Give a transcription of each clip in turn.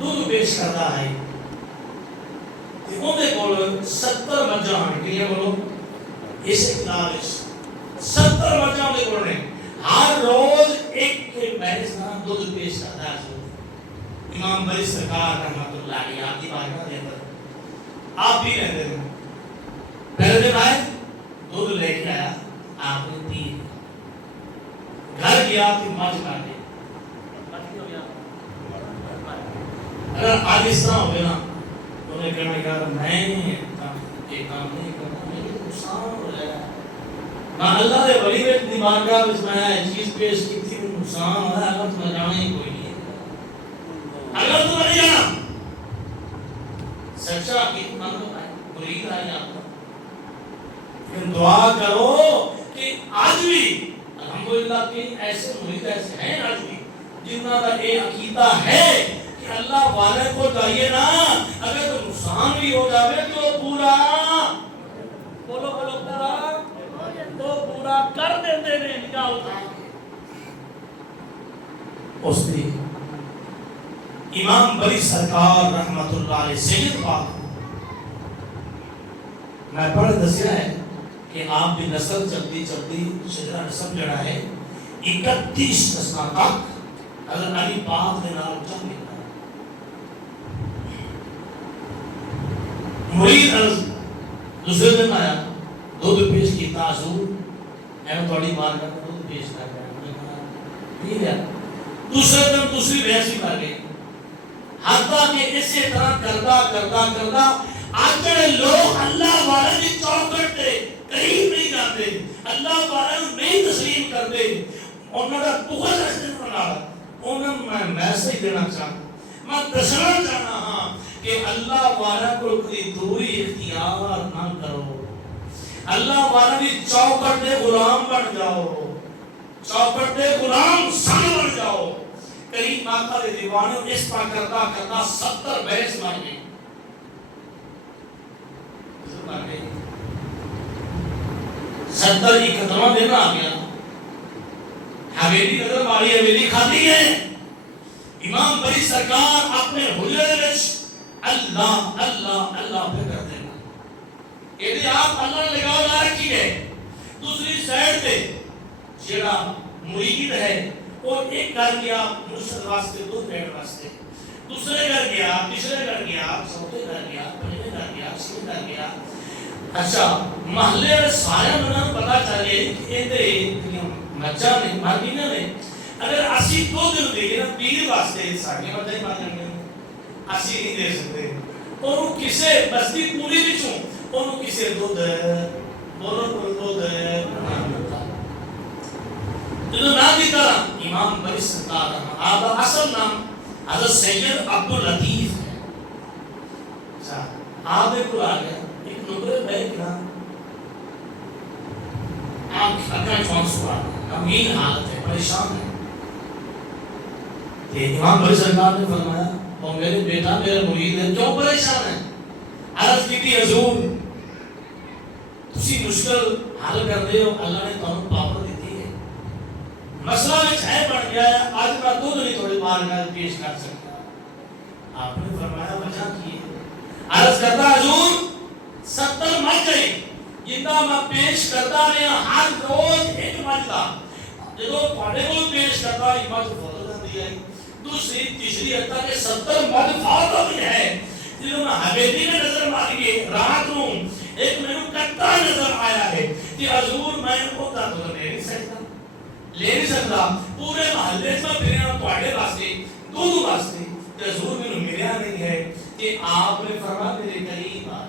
دودھ پیش کرتا ہے تے اندے کول 70 مجھاں کیا بولو اس کتاب وچ 70 مجھاں دے کول نے ہر روز ایک بھینس کا دودھ پیش کرتا ہے امام بری سرکار رحمۃ اللہ علیہ آپ کی بارگاہ کے اندر آپ بھی رہتے ہیں پہلے دن آئے دودھ لے کے آیا آپ نے پی گھر گیا پھر مجھ کاٹے اگر آج اس طرح ہوئے نا تو نے کہنا کہ میں یہ کام نہیں کرنا میرے نقصان ہو جائے گا میں اللہ دے ولی میں اپنی بارگاہ میں میں چیز پیش کی تھی نقصان ہو رہا ہے اللہ تمہیں جانا ہی کوئی نہیں اگر تمہیں نہیں جانا سچا عقید مند ہو مرید آئی آپ کا لیکن دعا کرو کہ آج بھی الحمدللہ کہ ایسے مرید ایسے ہیں آج بھی جنہاں کا یہ عقیدہ ہے کہ اللہ والے کو چاہیے نا اگر تو نقصان بھی ہو جاوے تو پورا بولو بولو پورا تو پورا کر دیتے ہیں نکاح ہوتا اس نے امام بری سرکار رحمت اللہ علیہ سید پاک میں پڑھ دسیا ہے کہ آپ کی نسل چلتی چلتی شجرہ نسب جڑا ہے 31 نسلوں تک حضرت علی پاک نے نام چل گیا مرید دوسرے دن آیا دودھ پیش کیتا حضور میں تھوڑی بار کا دودھ پیش کر رہا ٹھیک ہے دوسرے دن دوسری بحث بھی کر گئی حتیٰ کہ اسی طرح کرتا آج لوگ اللہ والے کی چوکٹ دے قریب نہیں جاتے اللہ والے نہیں تسلیم کرتے انہوں نے بغض رستے بنا انہوں میں میسیج دینا چاہتا میں دسنا چاہنا ہاں کہ اللہ والے کو کوئی دوری اختیار نہ کرو اللہ والے کی چوکٹ دے غلام بن جاؤ چوکٹ دے غلام سن بن جاؤ کریم آقا دے دیوانے اس پر کرتا 70 بحث مار گئی 70 کی قدمہ دینا آ گیا حویلی نظر ماری حویلی کھاتی ہے امام بری سرکار اپنے حجرے وچ اللہ اللہ اللہ پہ کر دینا یہ آپ اللہ نے لگاؤ لا رکھی ہے دوسری سائڈ پہ جڑا مرید ہے وہ ایک گھر گیا مرشد واسطے دو پیڑ واسطے دوسرے گھر گیا تیسرے گھر گیا چوتھے گھر گیا پنجویں گھر گیا چھٹے گھر گیا اچھا محلے میں سارے منن پتہ چلے کہ اندے مچا نہیں مارکینا نے اگر اسی دو دن دے گے نا پیر واسطے ساڈے مچا ہی مار جانے اسی نہیں دے سکتے اور وہ کسے بستی پوری وچوں اور کسے دودھ بولو دودھ جو نام دیتا امام بری سرکار آپ کا اصل نام حضرت سید عبداللطیف ہے اچھا آپ نے کو آ گیا ایک نمبر بیک نا آنکھ اکھاں چونس ہوا غمگین حالت ہے پریشان ہے کہ امام بری سرکار نے فرمایا اور میرے بیٹا میرا مرید ہے کیوں پریشان ہے عرض کی تھی حضور تسی مشکل حل کر دے ہو اللہ نے تمہیں پاور دیتی ہے مسئلہ میں چھائے پڑ گیا ہے آج میں دودھ نہیں تھوڑی بار میں پیش کر سکتا آپ نے فرمایا وجہ کی ہے عرض کرتا حضور 70 مت گئی جتنا میں پیش کرتا رہا ہر روز ایک مجھتا جدو پڑھے کو پیش کرتا یہ مجھ فوتو جاتی ہے دوسری تیسری حتیٰ کہ 70 مجھ فوتو بھی ہے جنہوں میں حویلی میں نظر ماری رات ہوں ایک میں کٹا نظر آیا ہے کہ حضور میں ہوتا تو لے نہیں سکتا پورے محلے میں پھرنا پاڑے واسطے دودھ واسطے کہ حضور میں ملیا نہیں ہے کہ آپ نے فرما میرے قریب آ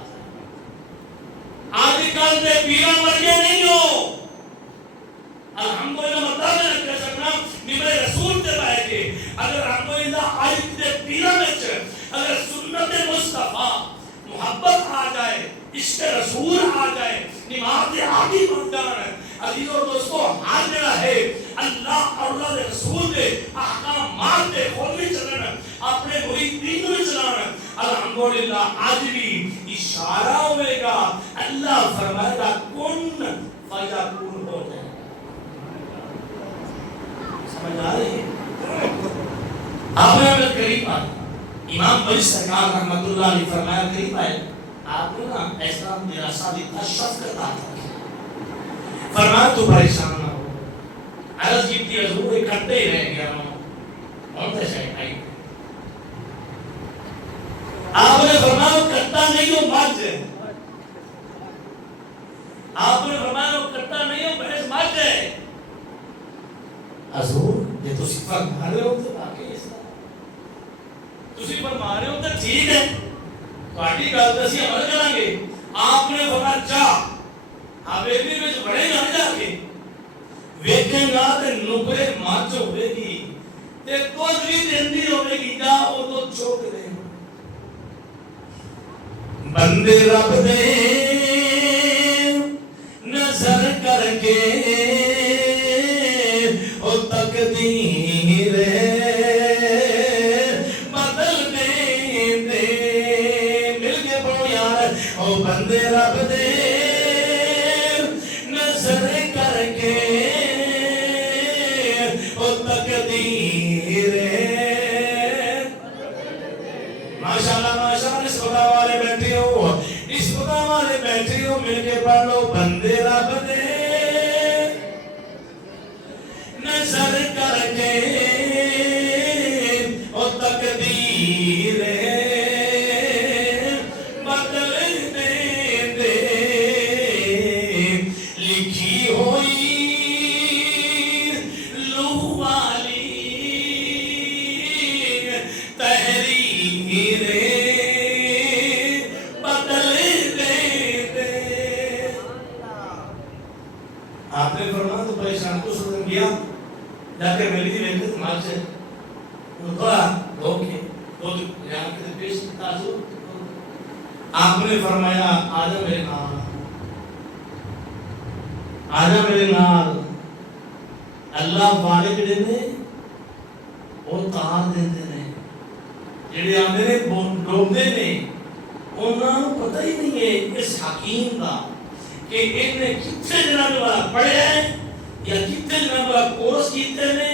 آج کل میں پیرا مرگے نہیں ہو الحمدللہ مطلب میں کہہ سکنا میرے رسول کے بائے کے اگر الحمدللہ آج کے پیرا میں اگر سنت مصطفیٰ محبت آ جائے عشق رسول آ جائے نماز عادی بن جائے عزیز اور دوستو ہر جگہ ہے اللہ اور اللہ کے رسول کے احکامات کے خود بھی چلنا اپنے مریدین میں چلانا الحمدللہ آج بھی اشارہ ہوئے گا اللہ فرمائے گا کن فیکون ہو جائے سمجھ آ رہی ہے آپ نے ہمیں قریب آ امام بڑی سرکار رحمت اللہ علیہ فرمایا قریب آئے آپ نے نا ایسا میرا ساتھ اتنا شفقت آتا ہے فرمایا تو پریشان نہ ہو عرض کی تھی حضور اکٹھے ہی رہ گیا اور شاید آئی آپ نے فرمایا کٹا نہیں ہو مار جائے آپ نے فرمایا کٹا نہیں ہو بحث مار جائے حضور یہ تو صفر مارے ہو تو باقی اس طرح تسی فرما رہے ہو تو ٹھیک ہے تہاڈی گل تے اسی عمل کریں گے آپ نے فرمایا جا حویلی وچ بڑے گا جا کے ویکھیں گا تے نکرے مچ ہوے گی تے دودھ بھی دیندی ہوے گی جا او تو چوک دے بندے رب دے نظر کر کے او تقدیر بندے رب دے نظر کر کے او تقدیر ماشاءاللہ اس خدا والے بیٹھے ہو اس خدا والے بیٹھے ہو مل کے پڑھ لو بندے رب دے نظر کر کے او تقدیر جاکے ملی تھی ویکھتے تمہارے سے تھوڑا دھوکے یہاں کے پیش تاثر آپ نے فرمایا آجا میرے نال آجا میرے نال اللہ والے جڑے نے وہ تار دیندے نے جڑے آندے نے ڈوبدے نے انہاں نوں پتہ ہی نہیں ہے اس حکیم دا کہ انہیں کتنے جناب والا پڑھیا ہے یا کتنے جناب والا کورس کیتے نے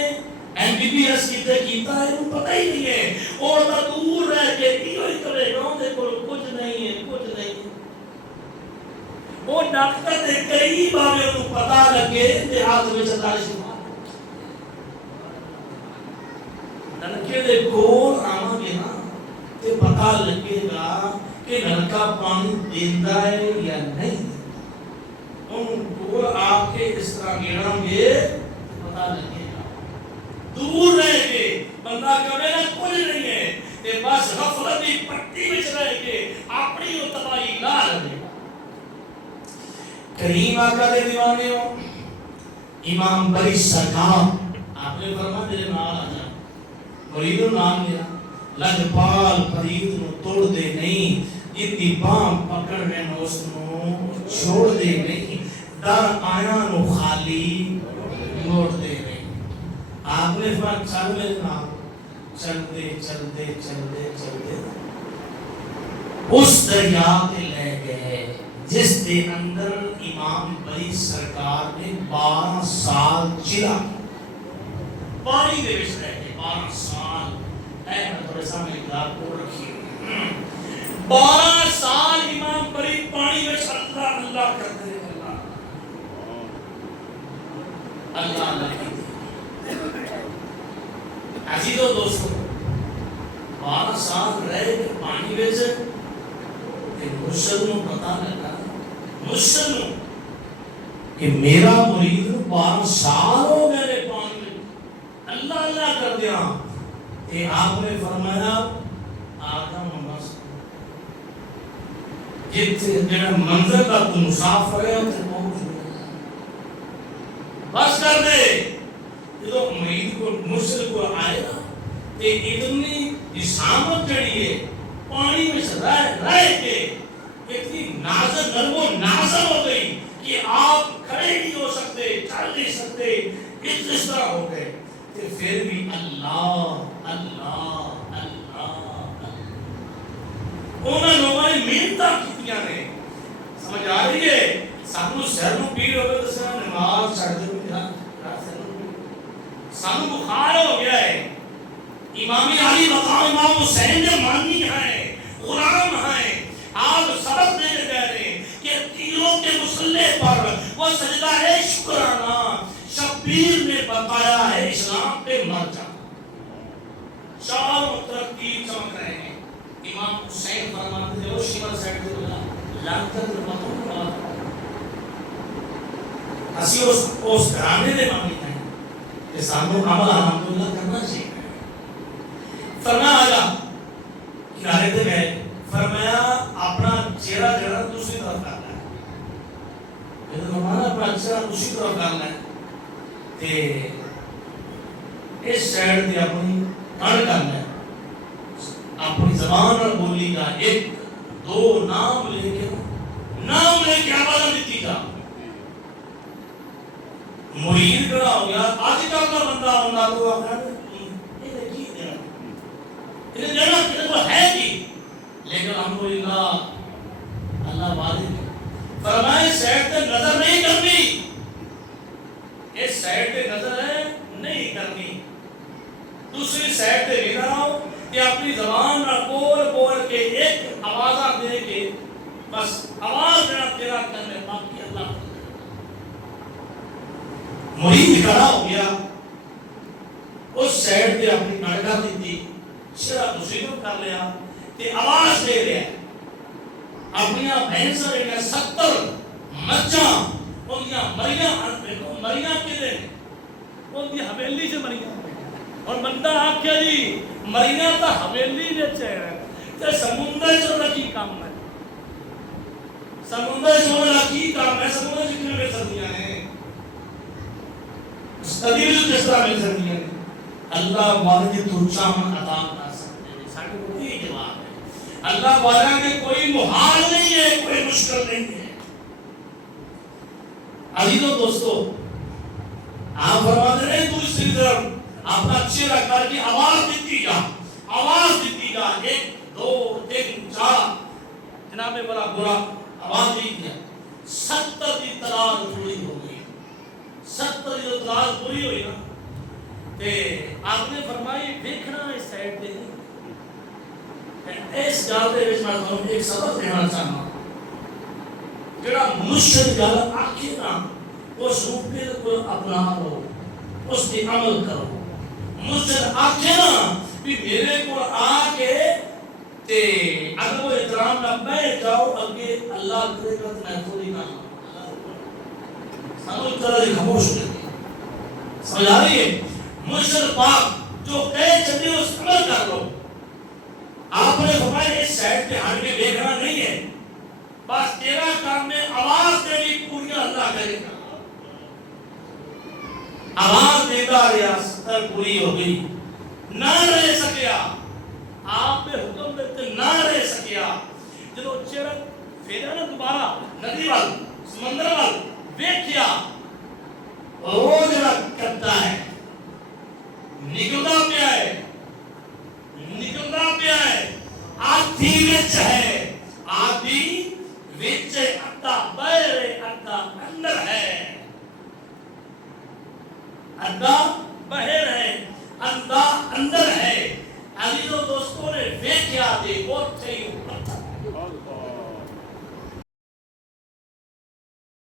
ایم بی بی ایس کیتے کیتا ہے انہوں پتہ ہی نہیں ہے اور تا دور رہ کے ایو ہی کرے گاؤں دے کچھ نہیں ہے کچھ نہیں ہے وہ ڈاکٹر دے کئی بارے انہوں پتہ لگے دیہات میں 47 ماہ نلکے دے کول آواں گے نا تے پتہ لگے گا کہ نلکا پانی دیندا ہے یا نہیں ان کو آپ کے اس طرح گیڑاں گے پتہ لگے گا دور رہ کے بندہ کبھی نہ کچھ نہیں ہے کہ بس غفلتی پٹی میں رہ کے اپنی وہ تباہی لا لگے گا کریم آقا دے دیوانے ہو امام بری سرکار آپ نے فرما میرے نال آ جا مرید نام لیا لجپال فرید نو توڑ دے نہیں جن دی بام پکڑ میں نوس نو چھوڑ دے نہیں در آیا نو خالی موڑ دے نہیں آپ نے فرمایا چل میرے نام چلتے چلتے چلتے چلتے اس دریا تے لے گئے جس دے اندر امام بری سرکار نے 12 سال چلا پانی دے وچ رہ کے 12 سال اے میں تھوڑے سامنے کتاب کو رکھی 12 سال امام بری پانی وچ اللہ اللہ کرتے اللہ اللہ کی عزیزو دوستو 12 سال رہے کہ پانی ویسے کہ مرشد نو پتا لگا مرشد نو کہ میرا مرید 12 سال ہو گئے پانی میں اللہ اللہ کر دیا کہ آپ نے فرمایا آدم مس جتنے منظر کا تو مسافر ہے تے پہنچ بس کر دے جو امید کو مرشد کو آئے گا تے اتنی اسامت جڑی ہے پانی میں رہ کے اتنی نازل نرم و نازل ہو گئی کہ آپ کھڑے نہیں ہو سکتے چل نہیں سکتے اس طرح ہو گئے تے پھر بھی اللہ اللہ اللہ انہوں لوگوں نے محنتاں کیتیاں نے سمجھ آ رہی ہے سانو سر نو پیڑ ہو گئے تو سر نماز چھڑ دے سانو بخار ہو گیا ہے امام علی مقام امام حسین نے مانی ہے، غلام ہیں. آپ سبق دینے گئے ہیں کہ تیروں کے مسلح پر وہ سجدہ شکرانہ شبیر نے بتایا ہے اسلام پہ مر جانا. چاروں طرف تیر چمک رہے ہیں. امام حسین فرماتے تھے وہ شیور سائڈ سے بولا لانتر مطلب اسی اس گھرانے دے مانی ہیں کہ سانو عمل الحمدللہ کرنا چاہیے. فرمایا آجا کنارے دے گئے. فرمایا اپنا چہرہ جڑا دوسری طرف کرنا ہے. یہ فرمایا اپنا چہرہ دوسری طرف کرنا ہے تے اس سائڈ تے اپنی کھڑ کرنا ہے. اپنی زبان اور بولی کا ایک دو نام لے کے آواز دیتی جا. مرید کڑا ہو گیا. آج کل کا بندہ ہونا تو انہیں کی دینا انہیں دینا کہ وہ ہے کی. لیکن الحمدللہ اللہ واضح فرمائے سائڈ تے نظر نہیں کرنی. اس سائڈ تے نظر ہے نہیں کرنی. دوسری سائڈ تے لینا ہو کہ اپنی زبان بول بول کے ایک آوازہ دے کے بس آواز دینا تیرا کرنے باقی اللہ. مرید کھڑا ہو گیا. اس سائڈ تے اپنی نڑکا دیتی شرع دوسری کو کر لیا کہ آواز دے رہے ہیں. اپنیاں بھینساں رہے 70 مچاں انہیاں مریاں کے دے انہی حویلی سے مریاں. اور بندہ آکھیا جی مریاں تا حویلی نے چاہے تے سمندر جو رکھی کام ہے. سمندر جو رکھی کام ہے. سمندر جتنے مل سکتیاں ہیں قدیر جو کس طرح مل سکتیاں ہیں. اللہ واجد تو چاہن عطا کر سکتے ہیں. ساڑھے کو یہ جواب ہے. اللہ والا کے کوئی محال نہیں ہے کوئی مشکل نہیں ہے. عزیزو دوستو آپ فرماتے ہیں دوسری طرف اپنا چہرہ کر کے آواز دیتی جا. آواز دیتی جا 1 2 3 4 جناب بڑا برا آواز دی دیا. 70 کی تعداد پوری ہو گئی. 70 کی تعداد پوری ہوئی نا تے آپ نے فرمائی دیکھنا اس سائڈ تے نہیں. اس گل دے وچ میں تھانوں ایک سبق دینا چاہنا. جڑا مرشد گل آکھے نا اس نوں بالکل اپنا لو اس تے عمل کرو. مرشد آکھے نا بھی میرے کو آ کے تے اگر وہ احترام نہ بیٹھ جاؤ اگے اللہ کرے گا تو میں تھوڑی نہ سانو طرح دی خاموش ہو جاتی. سمجھ آ رہی ہے. مرشد پاک جو کہے چلے اس عمل کر لو. آپ نے فرمایا اس سائڈ پہ ہٹ کے دیکھنا نہیں ہے. بس تیرا کام میں آواز دینی پوری اللہ کرے گا. آواز دیتا رہا 70 پوری ہو گئی. نہ رہ سکیا. آپ نے حکم دیتے نہ رہ سکیا. جب چہرہ پھیرا نا دوبارہ ندی وال سمندر وال دیکھیا وہ جڑا